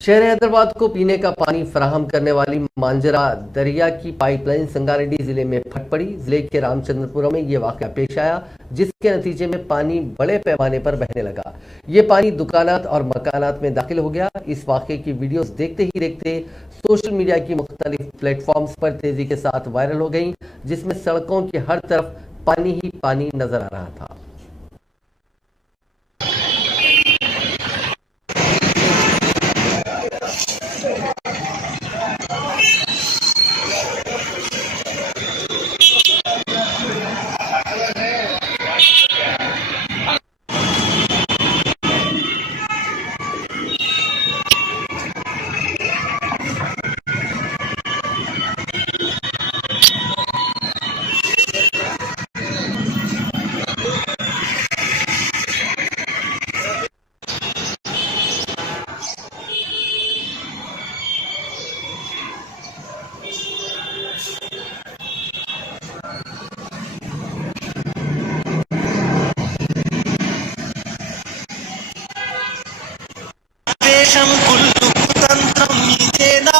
शहर हैदराबाद को पीने का पानी फराहम करने वाली मांजरा दरिया की पाइपलाइन संगारेड्डी जिले में फट पड़ी। जिले के रामचंद्रपुरम में ये वाकया पेश आया, जिसके नतीजे में पानी बड़े पैमाने पर बहने लगा। ये पानी दुकानात और मकानात में दाखिल हो गया। इस वाकये की वीडियोस देखते ही देखते सोशल मीडिया की मुख्तलिफ प्लेटफॉर्म्स पर तेजी के साथ वायरल हो गई, जिसमें सड़कों की हर तरफ पानी ही पानी नजर आ रहा था। దేశం కుళ్ళు కుతంత్రం ఇదేనా?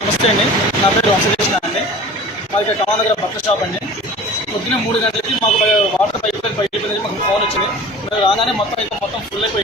నమస్తే అండి, నా పేరు వంశకృష్ణ అండి. మాది ఇక్కడ టౌన్ దగ్గర బట్టల షాప్ అండి. పొద్దున్న 3 గంటలకి మాకు వాటర్ పైప్ మాకు ఫోన్ వచ్చింది. మేము రాగానే మొత్తం ఫుల్ అయిపోయింది.